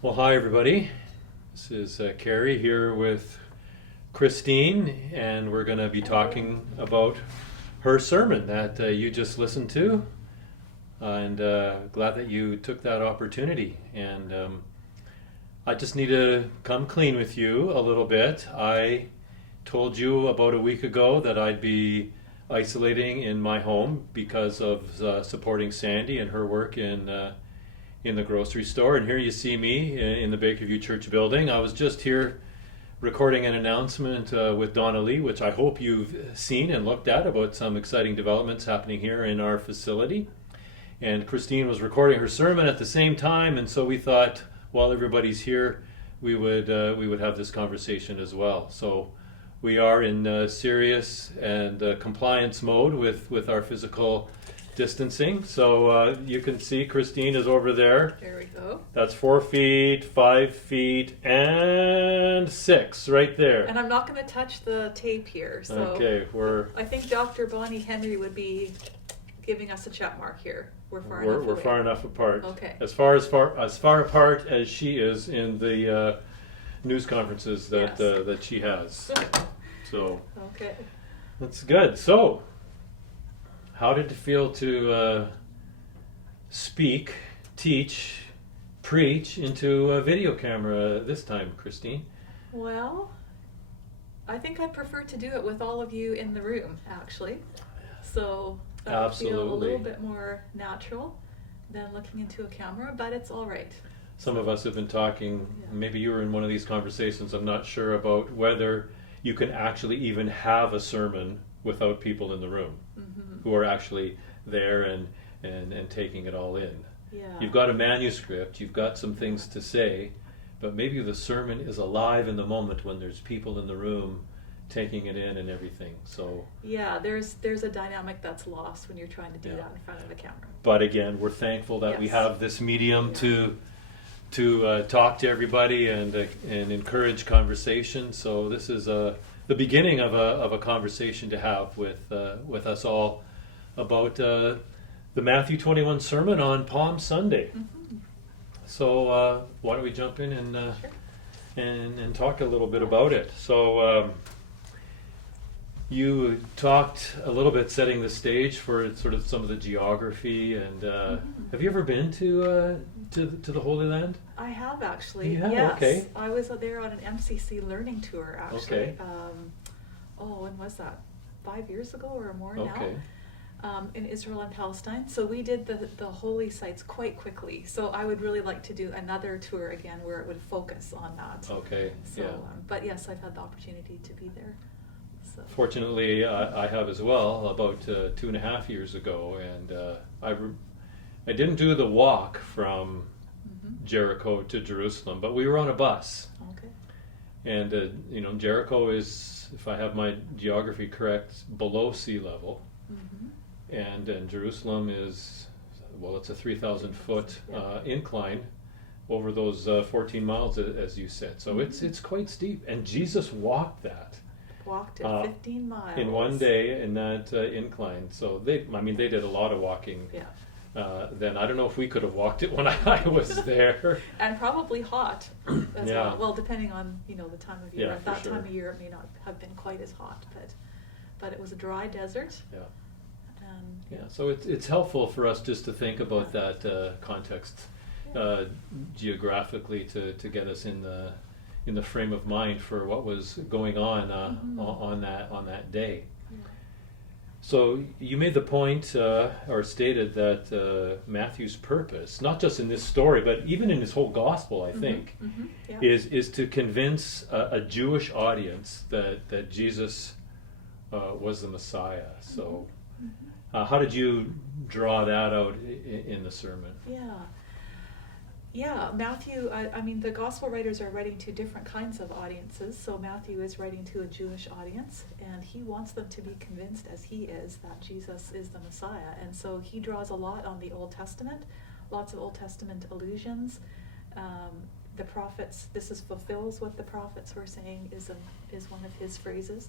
Well, hi everybody. This is Kerry here with Christine, and we're going to be talking about her sermon that you just listened to. And glad that you took that opportunity. And I just need to come clean with you a little bit. I told you about a week ago that I'd be isolating in my home because of supporting Sandy and her work in the grocery store. And here you see me in the Bakerview Church building. I was just here recording an announcement with Donna Lee, which I hope you've seen and looked at, about some exciting developments happening here in our facility. And Christine was recording her sermon at the same time, and so we thought while everybody's here, we would have this conversation as well. So we are in serious and compliance mode with our physical distancing. So you can see Christine is over there. There we go. That's 4 feet, 5 feet, and 6 right there. And I'm not going to touch the tape here. So Okay, I think Dr. Bonnie Henry would be giving us a check mark here. We're far enough apart. Okay. As far apart as she is in the news conferences that Yes. that she has. So Okay. that's good. So, how did it feel to speak, teach, preach into a video camera this time, Christine? Well, I think I prefer to do it with all of you in the room, actually. So I feel a little bit more natural than looking into a camera, but it's all right. Some of us have been talking, Yeah. maybe you were in one of these conversations, I'm not sure, about whether you can actually even have a sermon without people in the room who are actually there and taking it all in. Yeah. You've got a manuscript, you've got some things to say, but maybe the sermon is alive in the moment when there's people in the room taking it in and everything. So Yeah, there's a dynamic that's lost when you're trying to do that in front of a camera. but again, we're thankful that we Yes. have this medium to talk to everybody and encourage conversation. So this is the beginning of a conversation to have with us all about the Matthew 21 sermon on Palm Sunday. So why don't we jump in and talk a little bit about it. So you talked a little bit, setting the stage for sort of some of the geography, and have you ever been to the Holy Land? I have actually. You have? Yes. Okay. I was there on an MCC learning tour actually. Okay. When was that? 5 years ago or more Okay. now. In Israel and Palestine. So we did the holy sites quite quickly. So I would really like to do another tour again where it would focus on that. Okay. So, Yeah. but yes, I've had the opportunity to be there. So. Fortunately, I have as well, about 2.5 years ago, and I didn't do the walk from Jericho to Jerusalem, but we were on a bus. Okay. And Jericho is, if I have my geography correct, below sea level, and Jerusalem is, well, it's a 3,000 foot incline over those 14 miles, as you said. So it's quite steep, and Jesus walked that. Walked it 15 miles. In one day in that incline. So they did a lot of walking. Yeah. Then I don't know if we could have walked it when I was there. And probably hot as Yeah. well. Well, depending on the time of year. Yeah, At for that sure. time of year, it may not have been quite as hot, but it was a dry desert. Yeah. And Yeah. So it's helpful for us just to think about that context geographically to get us in the frame of mind for what was going on on that day. Yeah. So you made the point, or stated that Matthew's purpose, not just in this story, but even in his whole gospel, I think, Yeah. is to convince a Jewish audience that Jesus was the Messiah. So how did you draw that out in the sermon? Yeah, Matthew, the gospel writers are writing to different kinds of audiences. So Matthew is writing to a Jewish audience, and he wants them to be convinced, as he is, that Jesus is the Messiah. And so he draws a lot on the Old Testament, lots of Old Testament allusions. The prophets, fulfills what the prophets were saying, is one of his phrases.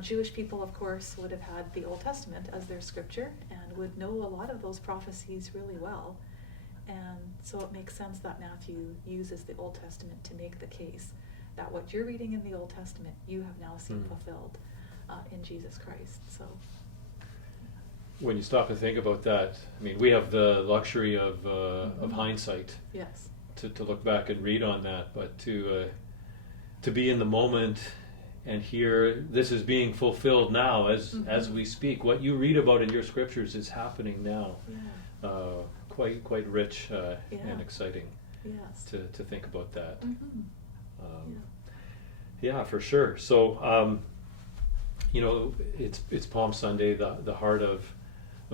Jewish people, of course, would have had the Old Testament as their scripture and would know a lot of those prophecies really well. And so it makes sense that Matthew uses the Old Testament to make the case that what you're reading in the Old Testament, you have now seen fulfilled in Jesus Christ. So when you stop and think about that, I mean, we have the luxury of hindsight. Yes. To look back and read on that, but to be in the moment and hear this is being fulfilled now as we speak. What you read about in your scriptures is happening now. Yeah. Quite rich and exciting. Yes. To think about that. Mm-hmm. Yeah, for sure. So it's Palm Sunday, the heart of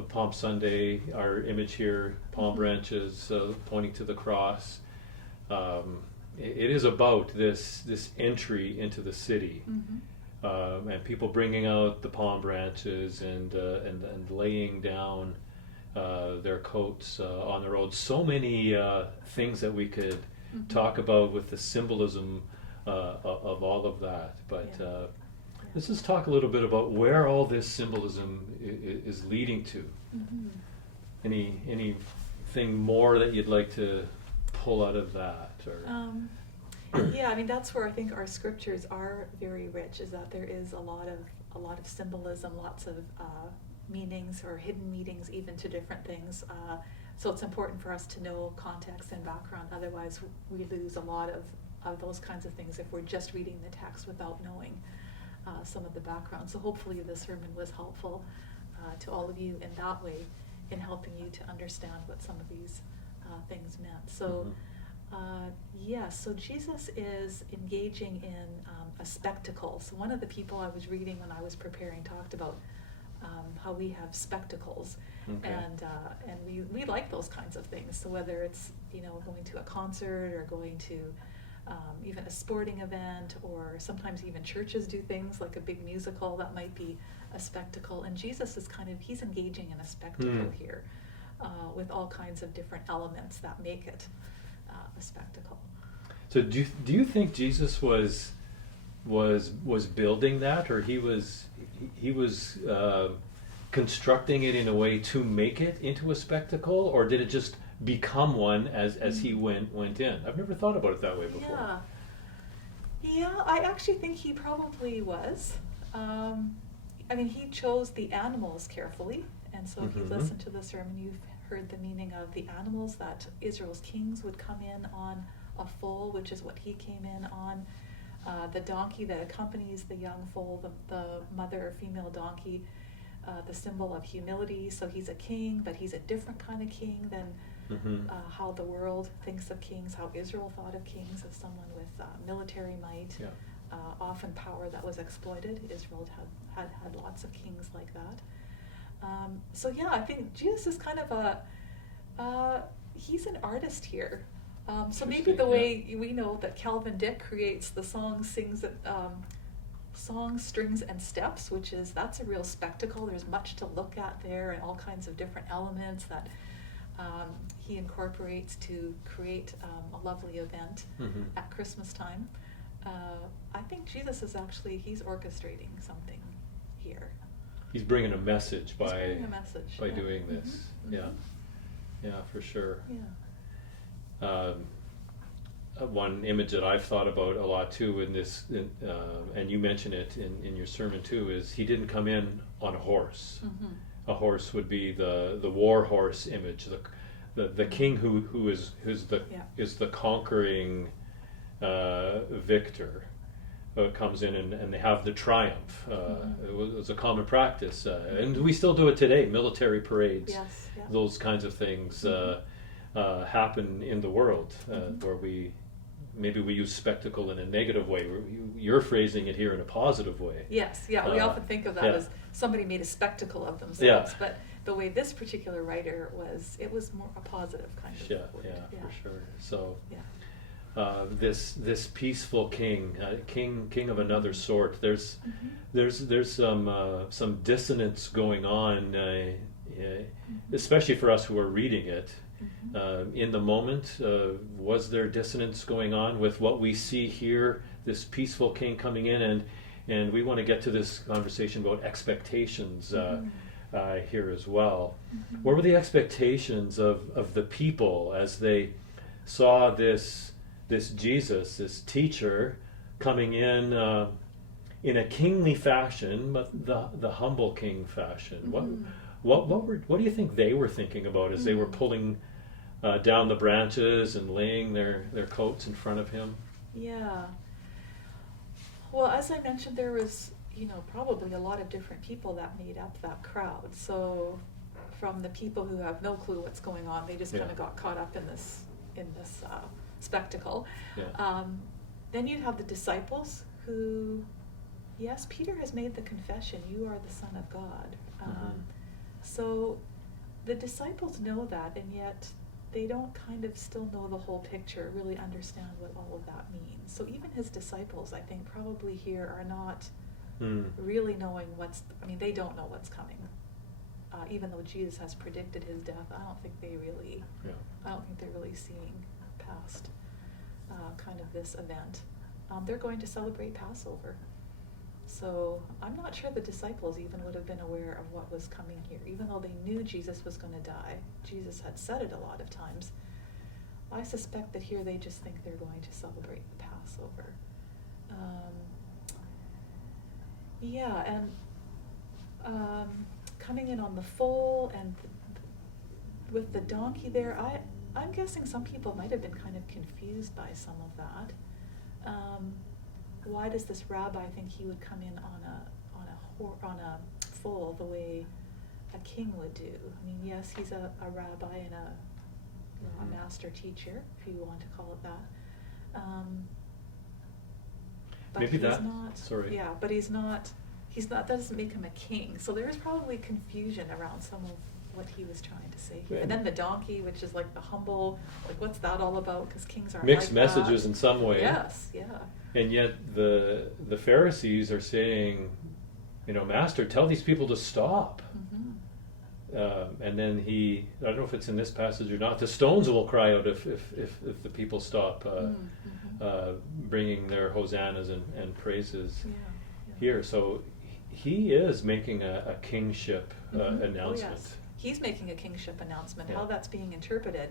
Palm Sunday. Our image here, palm branches pointing to the cross. It is about this entry into the city, and people bringing out the palm branches and laying down their coats on the road. So many things that we could talk about with the symbolism of all of that. But let's just talk a little bit about where all this symbolism is leading to. Anything more that you'd like to pull out of that? Or yeah, I mean, that's where I think our scriptures are very rich, is that there is a lot of symbolism, lots of meanings or hidden meanings even to different things. So it's important for us to know context and background. Otherwise, we lose a lot of those kinds of things if we're just reading the text without knowing some of the background. So hopefully the sermon was helpful to all of you in that way, in helping you to understand what some of these things meant. So so Jesus is engaging in a spectacle. So one of the people I was reading when I was preparing talked about how we have spectacles, and we like those kinds of things. So whether it's going to a concert or going to even a sporting event, or sometimes even churches do things like a big musical, that might be a spectacle. And Jesus is he's engaging in a spectacle here with all kinds of different elements that make it a spectacle. So do you think Jesus was building that, or he was constructing it in a way to make it into a spectacle, or did it just become one as he went in? I've never thought about it that way before. Yeah, I actually think he probably was. I mean, he chose the animals carefully, and so if you listen to the sermon, you've heard the meaning of the animals, that Israel's kings would come in on a foal, which is what he came in on. The donkey that accompanies the young foal, the mother or female donkey, the symbol of humility. So he's a king, but he's a different kind of king than how the world thinks of kings, how Israel thought of kings as someone with military might, often power that was exploited. Israel had lots of kings like that. I think Jesus is kind of he's an artist here. So maybe the way we know that Calvin Dyck creates the songs, sings it, songs, strings, and steps, that's a real spectacle. There's much to look at there, and all kinds of different elements that he incorporates to create a lovely event at Christmas time. I think Jesus is he's orchestrating something here. He's bringing a message by doing this. Yeah, for sure. Yeah. One image that I've thought about a lot too in this, and you mention it in your sermon too, is he didn't come in on a horse. A horse would be the war horse image, the king who is the conquering victor. Comes in and they have the triumph. It was a common practice, and we still do it today. Military parades, those kinds of things happen in the world, where we use spectacle in a negative way. You're phrasing it here in a positive way. Yes, we often think of that as somebody made a spectacle of themselves, but the way this particular writer it was more a positive kind of word. For sure. So this peaceful king of another sort. There's some dissonance going on, especially for us who are reading it. In the moment, was there dissonance going on with what we see here, this peaceful king coming in, and we want to get to this conversation about expectations. here as well. Mhm. What were the expectations of the people as they saw this Jesus, this teacher, coming in a kingly fashion, but the humble king fashion? Mhm. What do you think they were thinking about as they were Mhm. pulling down the branches and laying their coats in front of him? Yeah. Well, as I mentioned, there was, probably a lot of different people that made up that crowd. So from the people who have no clue what's going on, they just kind of got caught up in this spectacle. Yeah. Then you have the disciples who, yes, Peter has made the confession, "You are the Son of God." So the disciples know that, and yet they don't kind of still know the whole picture, really understand what all of that means. So even his disciples, I think, probably here are not really knowing they don't know what's coming. Even though Jesus has predicted his death, I don't think they're really seeing past kind of this event. They're going to celebrate Passover. So I'm not sure the disciples even would have been aware of what was coming here, even though they knew Jesus was going to die. Jesus had said it a lot of times. I suspect that here they just think they're going to celebrate the Passover. And coming in on the foal and with the donkey there, I'm guessing some people might have been kind of confused by some of that. Why does this rabbi think he would come in on a foal the way a king would do? I mean, yes, he's a rabbi and a master teacher, if you want to call it that. But Maybe he's that. not. Sorry. Yeah, but he's not. That doesn't make him a king. So there is probably confusion around some of what he was trying to say here. And then the donkey, which is like the humble, like what's that all about? Because kings aren't Mixed like messages that. in some way. Yes, yeah. And yet the Pharisees are saying, Master, tell these people to stop. And then I don't know if it's in this passage or not, the stones will cry out if the people stop bringing their hosannas and praises here. So he is making a kingship announcement. Oh, yes. He's making a kingship announcement. Yeah. How that's being interpreted,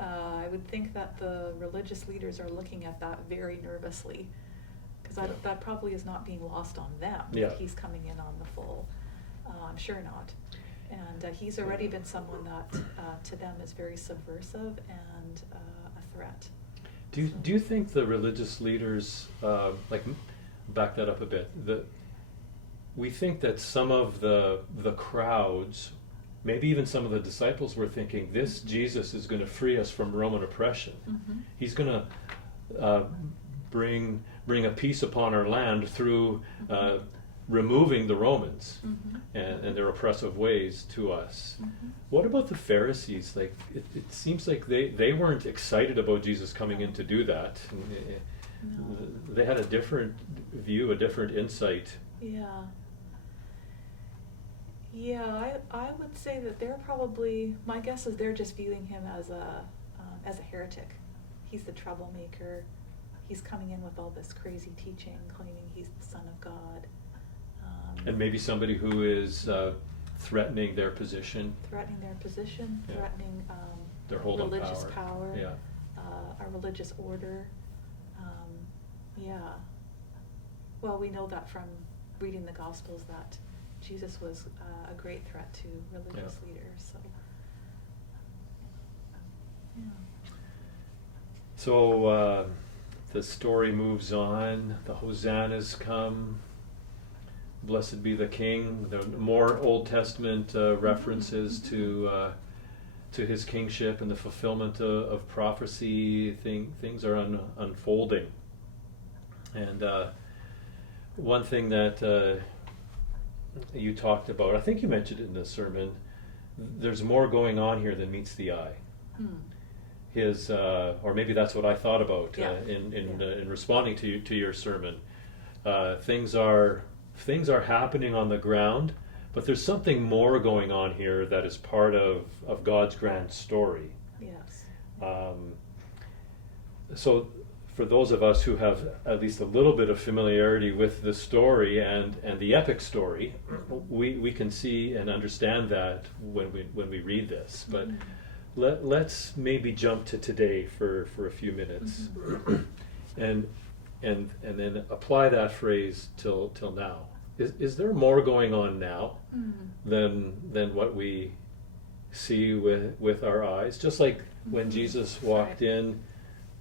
I would think that the religious leaders are looking at that very nervously, because that probably is not being lost on them. Yeah. That he's coming in on the full. I'm sure not. And he's already been someone that to them is very subversive and a threat. Do you think the religious leaders, back that up a bit, we think that some of the crowds, maybe even some of the disciples, were thinking, this Jesus is going to free us from Roman oppression. He's going to bring a peace upon our land through removing the Romans and their oppressive ways to us. What about the Pharisees? Like it seems like they weren't excited about Jesus coming in to do that. No. They had a different view, a different insight. Yeah, I would say that they're probably, my guess is they're just viewing him as a heretic. He's the troublemaker. He's coming in with all this crazy teaching, claiming he's the Son of God. And maybe somebody who is threatening their position. Threatening their hold on religious power. Yeah. A religious order. Well, we know that from reading the Gospels that Jesus was a great threat to religious leaders. So the story moves on. The hosannas come. Blessed be the King. There are more Old Testament references to his kingship and the fulfillment of prophecy. Things are unfolding. And one thing that you talked about, I think you mentioned it in the sermon, there's more going on here than meets the eye. His, or maybe that's what I thought about in responding to your sermon. Things are happening on the ground, but there's something more going on here that is part of God's grand story. Yes. So for those of us who have at least a little bit of familiarity with the story and the epic story, we can see and understand that when we read this. But let's maybe jump to today for a few minutes, and then apply that phrase till now. Is there more going on now than what we see with our eyes? Just like when Jesus walked in,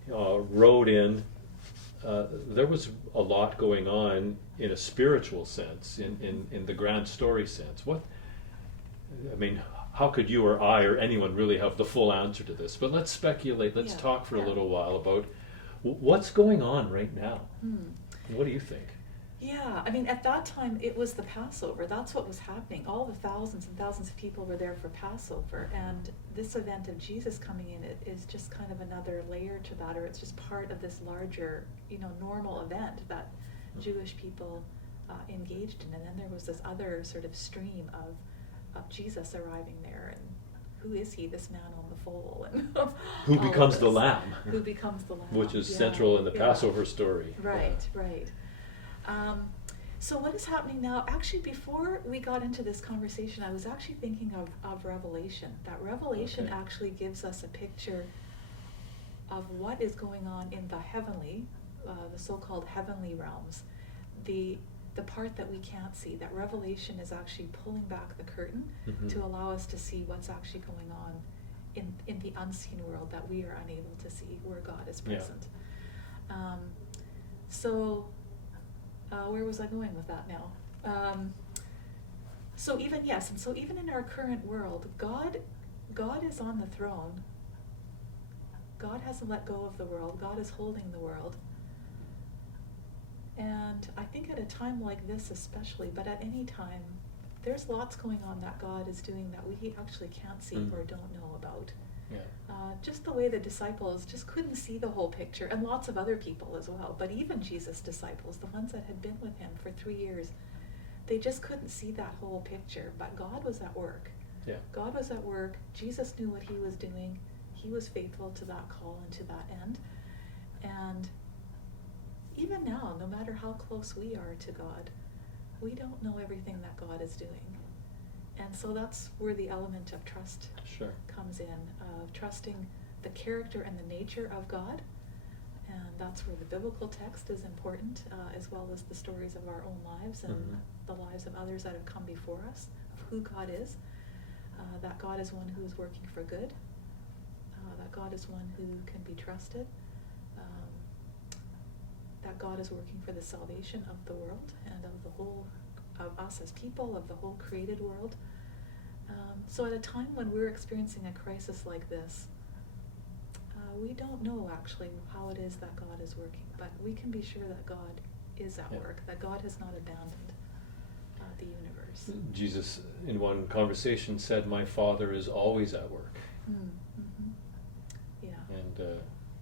rode in, there was a lot going on in a spiritual sense, in the grand story sense. How could you or I or anyone really have the full answer to this? But let's speculate. Let's talk for a little while about what's going on right now. What do you think? Yeah, at that time it was the Passover. That's what was happening. All the thousands and thousands of people were there for Passover, and this event of Jesus coming in is just kind of another layer to that, or it's just part of this larger, normal event that Jewish people engaged in. And then there was this other sort of stream of Jesus arriving there, and who is he, this man on the foal, and who becomes the lamb? Who becomes the lamb? Which is central in the Passover story. Right. So what is happening now? Actually, before we got into this conversation, I was actually thinking of Revelation. That Revelation actually gives us a picture of what is going on in the heavenly, the so-called heavenly realms, the part that we can't see. That Revelation is actually pulling back the curtain to allow us to see what's actually going on in the unseen world that we are unable to see, where God is present. Where was I going with that now? So even in our current world, God is on the throne. God hasn't let go of the world. God is holding the world. And I think at a time like this especially, but at any time, there's lots going on that God is doing that we actually can't see or don't know about. Just the way the disciples just couldn't see the whole picture, and lots of other people as well, but even Jesus' disciples, the ones that had been with him for 3 years, they just couldn't see that whole picture, but God was at work. God was at work. Jesus knew what he was doing. He was faithful to that call and to that end. And even now, no matter how close we are to God, we don't know everything that God is doing. And so that's where the element of trust comes in, of trusting the character and the nature of God. And that's where the biblical text is important, as well as the stories of our own lives and the lives of others that have come before us, of who God is, that God is one who is working for good, that God is one who can be trusted, that God is working for the salvation of the world and of the whole, of us as people, of the whole created world. So at a time when we're experiencing a crisis like this, we don't know actually how it is that God is working, but we can be sure that God is at work, that God has not abandoned the universe. Jesus, in one conversation, said, "My Father is always at work."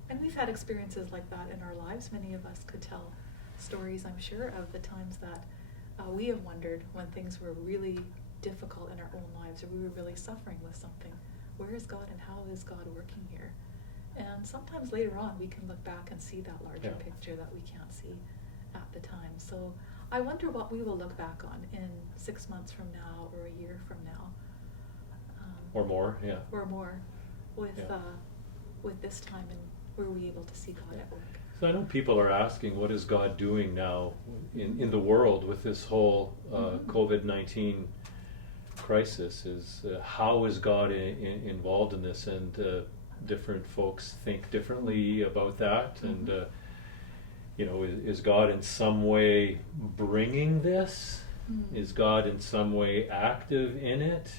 And we've had experiences like that in our lives. Many of us could tell stories, I'm sure, of the times that we have wondered when things were really difficult in our own lives, or we were really suffering with something. Where is God, and how is God working here? And sometimes later on we can look back and see that larger picture that we can't see at the time. So I wonder what we will look back on in 6 months from now, or a year from now. Or more, Or more, with this time, and were we able to see God at work? So I know people are asking, what is God doing now in the world with this whole COVID-19 crisis? How is God involved in this? And different folks think differently about that. And is God in some way bringing this? Is God in some way active in it?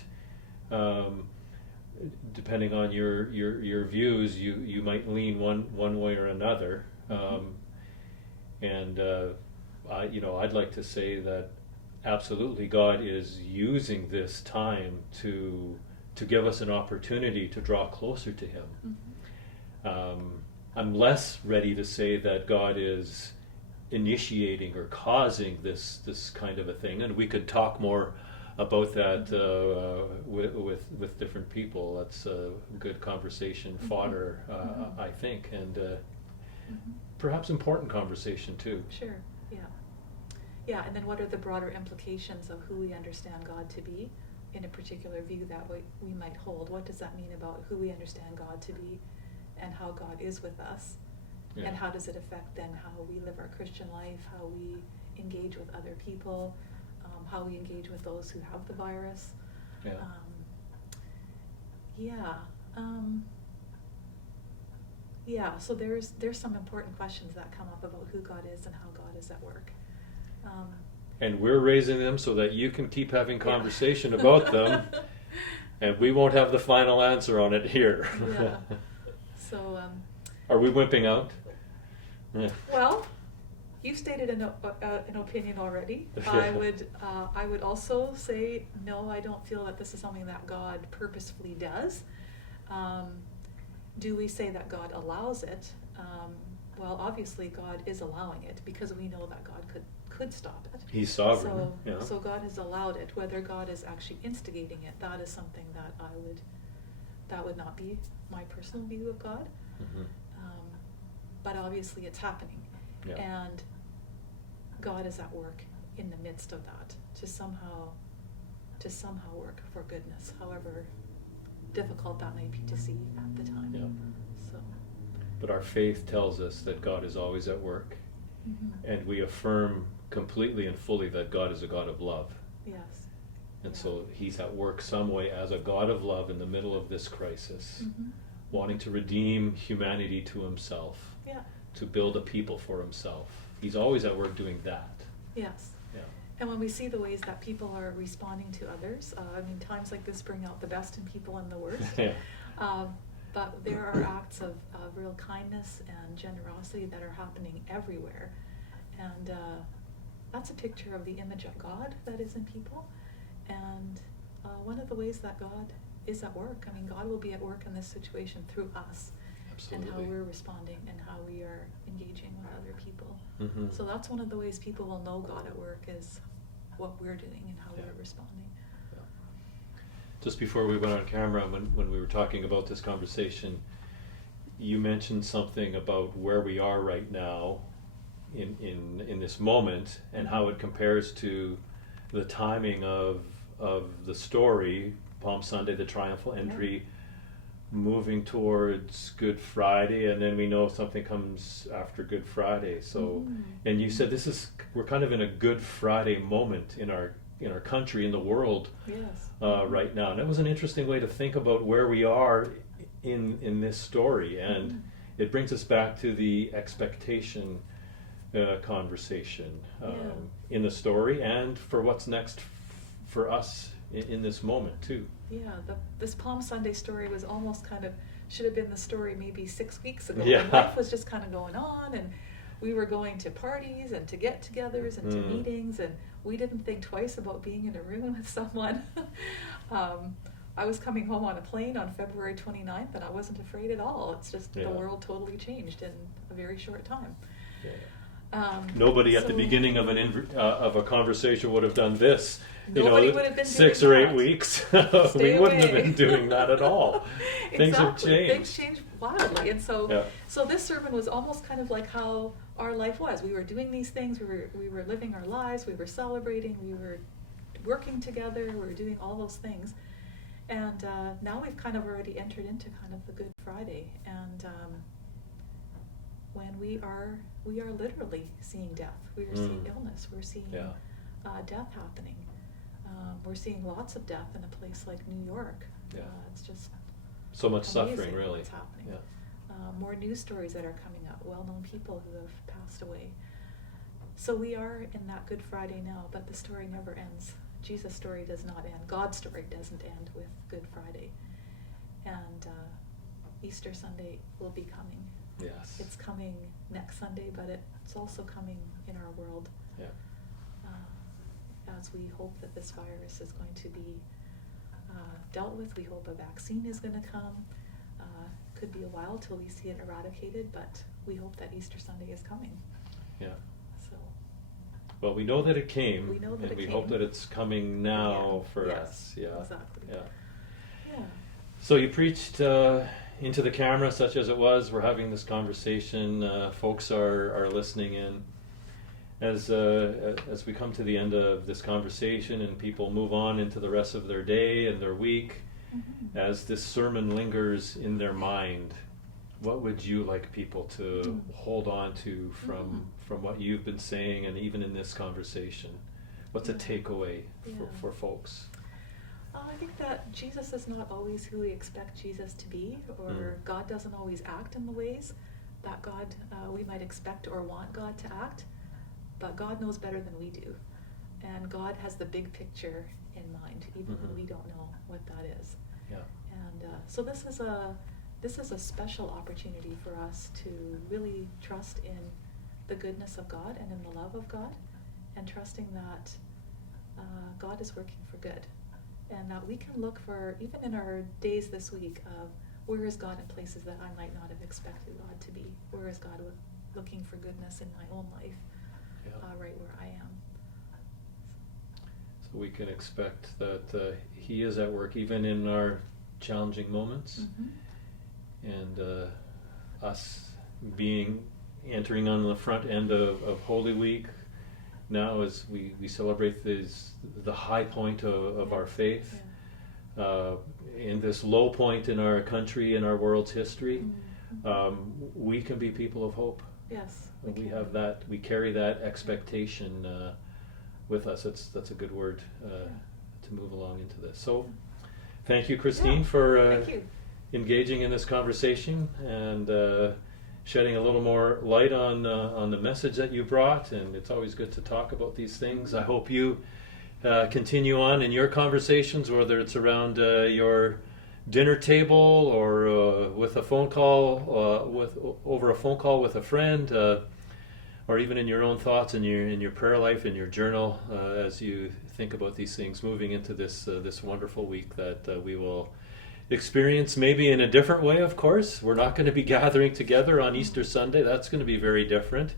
Depending on your views, you might lean one way or another. I'd like to say that absolutely God is using this time to give us an opportunity to draw closer to Him. I'm less ready to say that God is initiating or causing this kind of a thing, and we could talk more about that with different people. That's a good conversation fodder, I think. And perhaps important conversation too. Sure, yeah. Yeah, and then what are the broader implications of who we understand God to be in a particular view that we might hold? What does that mean about who we understand God to be and how God is with us? Yeah. And how does it affect then how we live our Christian life, how we engage with other people, how we engage with those who have the virus? Yeah. Yeah, so there's some important questions that come up about who God is and how God is at work. And we're raising them so that you can keep having conversation about them, and we won't have the final answer on it here. Yeah. So. Are we wimping out? Yeah. Well, you stated an opinion already. I would also say no. I don't feel that this is something that God purposefully does. Do we say that God allows it? Well, obviously God is allowing it because we know that God could stop it. He's sovereign. So God has allowed it. Whether God is actually instigating it, that is something that that would not be my personal view of God. Mm-hmm. But obviously it's happening. Yeah. And God is at work in the midst of that to somehow work for goodness, however difficult that may be to see at the time. Yeah. So. But our faith tells us that God is always at work, and we affirm completely and fully that God is a God of love. Yes. And so he's at work some way as a God of love in the middle of this crisis, wanting to redeem humanity to himself, to build a people for himself. He's always at work doing that. Yes. Yeah. And when we see the ways that people are responding to others, times like this bring out the best in people and the worst. Yeah. But there are acts of real kindness and generosity that are happening everywhere. And that's a picture of the image of God that is in people. And one of the ways that God is at work, God will be at work in this situation through us. Absolutely. And how we're responding and how we are engaging with other people. Mm-hmm. So that's one of the ways people will know God at work is what we're doing and how we're responding. Yeah. Just before we went on camera, when we were talking about this conversation, you mentioned something about where we are right now in this moment and how it compares to the timing of the story, Palm Sunday, the triumphal entry, moving towards Good Friday, and then we know something comes after Good Friday. So, and you said we're kind of in a Good Friday moment in our country, in the world, right now. And that was an interesting way to think about where we are in this story, and it brings us back to the expectation conversation in the story, and for what's next for us in this moment too. Yeah, this Palm Sunday story was almost should have been the story maybe 6 weeks ago. Yeah. And life was just kind of going on, and we were going to parties and to get-togethers and to meetings, and we didn't think twice about being in a room with someone. I was coming home on a plane on February 29th, and I wasn't afraid at all. It's just the world totally changed in a very short time. Yeah. Nobody at the beginning of a conversation would have done this. Nobody would have been 6 doing or 8 that. weeks. Stay We wouldn't have away. been doing that at all. Things have changed. Things changed wildly, and so this sermon was almost kind of like how our life was. We were doing these things. We were living our lives. We were celebrating. We were working together. We were doing all those things, and now we've kind of already entered into kind of the Good Friday, and when we are literally seeing death. We are seeing illness. We're seeing death happening. We're seeing lots of death in a place like New York. It's just so much amazing suffering, really. what's happening. Yeah. More news stories that are coming up, well-known people who have passed away. So we are in that Good Friday now, but the story never ends. Jesus' story does not end. God's story doesn't end with Good Friday. And Easter Sunday will be coming. Yes. It's coming next Sunday, but it's also coming in our world. Yeah. As we hope that this virus is going to be dealt with, we hope a vaccine is going to come. Could be a while till we see it eradicated, but we hope that Easter Sunday is coming. Yeah. So. Well, we know that it came, We know that and it we came. hope that it's coming now for Yes, us. Yeah. exactly. Yeah. Yeah. So you preached into the camera, such as it was. We're having this conversation. Folks are listening in. As we come to the end of this conversation and people move on into the rest of their day and their week, as this sermon lingers in their mind, what would you like people to hold on to from what you've been saying, and even in this conversation? What's a takeaway for folks? I think that Jesus is not always who we expect Jesus to be, or God doesn't always act in the ways that we might expect or want God to act, but God knows better than we do. And God has the big picture in mind, even when we don't know what that is. Yeah. And so this is a special opportunity for us to really trust in the goodness of God and in the love of God, and trusting that God is working for good, and that we can look for, even in our days this week, where is God in places that I might not have expected God to be? Where is God looking for goodness in my own life, right where I am? So we can expect that He is at work even in our challenging moments, and us entering on the front end of Holy Week now, as we celebrate the high point of our faith, in this low point in our country, in our world's history, we can be people of hope. Yes, we have that. We carry that expectation with us. That's a good word to move along into this. So, thank you, Christine, for engaging in this conversation and shedding a little more light on the message that you brought. And it's always good to talk about these things. I hope you continue on in your conversations, whether it's around your dinner table or with a phone call, over a phone call with a friend, or even in your own thoughts, in your prayer life, in your journal, as you think about these things, moving into this wonderful week that we will experience, maybe in a different way. Of course, we're not going to be gathering together on Easter Sunday. That's going to be very different.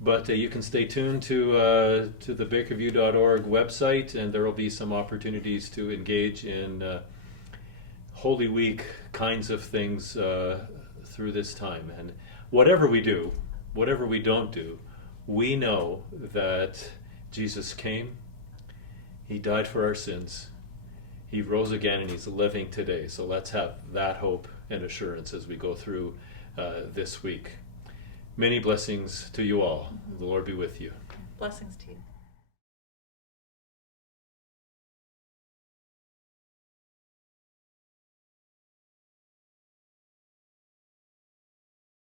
But you can stay tuned to the bakerview.org website, and there will be some opportunities to engage in Holy Week kinds of things through this time. And whatever we do, whatever we don't do, we know that Jesus came, He died for our sins, He rose again, and He's living today. So let's have that hope and assurance as we go through this week. Many blessings to you all. The Lord be with you. Blessings to you.